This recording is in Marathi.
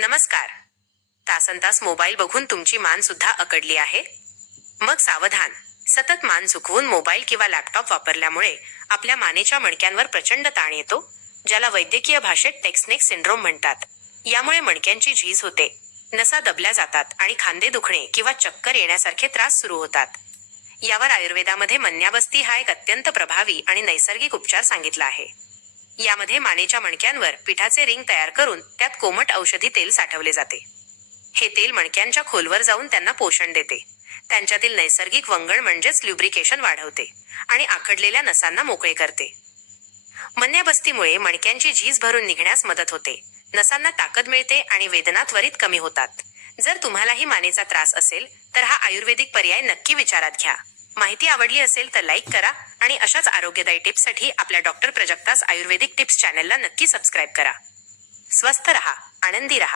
नमस्कार. तासनतास मोबाईल बघून तुमची मान सुद्धा अकडली आहे? मग सावधान. सतत मान झुकवून मोबाईल किंवा लॅपटॉप वापरल्यामुळे आपल्या मानेच्या मणक्यांवर प्रचंड ताण येतो, ज्याला वैद्यकीय भाषेत टेक्सनेक सिंड्रोम म्हणतात. यामुळे मणक्यांची झीज होते, नसा दबल्या जातात आणि खांदे दुखणे किंवा चक्कर येण्यासारखे त्रास सुरू होतात. यावर आयुर्वेदामध्ये मन्याबस्ती हा एक अत्यंत प्रभावी आणि नैसर्गिक उपचार सांगितला आहे. यामध्ये मानेच्या मणक्यांवर पिठाचे रिंग तयार करून त्यात कोमट औषधी तेल साठवले जाते. हे तेल मणक्यांच्या खोलवर जाऊन त्यांना पोषण देते, त्यांच्यातील नैसर्गिक वंगण म्हणजेच ल्युब्रिकेशन वाढवते आणि आखडलेल्या नसांना मोकळे करते. मन्याबस्तीमुळे मणक्यांची झीज भरून निघण्यास मदत होते, नसांना ताकद मिळते आणि वेदना त्वरित कमी होतात. जर तुम्हालाही मानेचा त्रास असेल तर हा आयुर्वेदिक पर्याय नक्की विचारात घ्या. माहिती आवडली असेल तर लाईक करा आणि अशाच आरोग्यदायी टिप्ससाठी आपल्या डॉक्टर प्रजक्तास आयुर्वेदिक टिप्स चॅनलला नक्की सबस्क्राईब करा. स्वस्थ रहा, आनंदी रहा.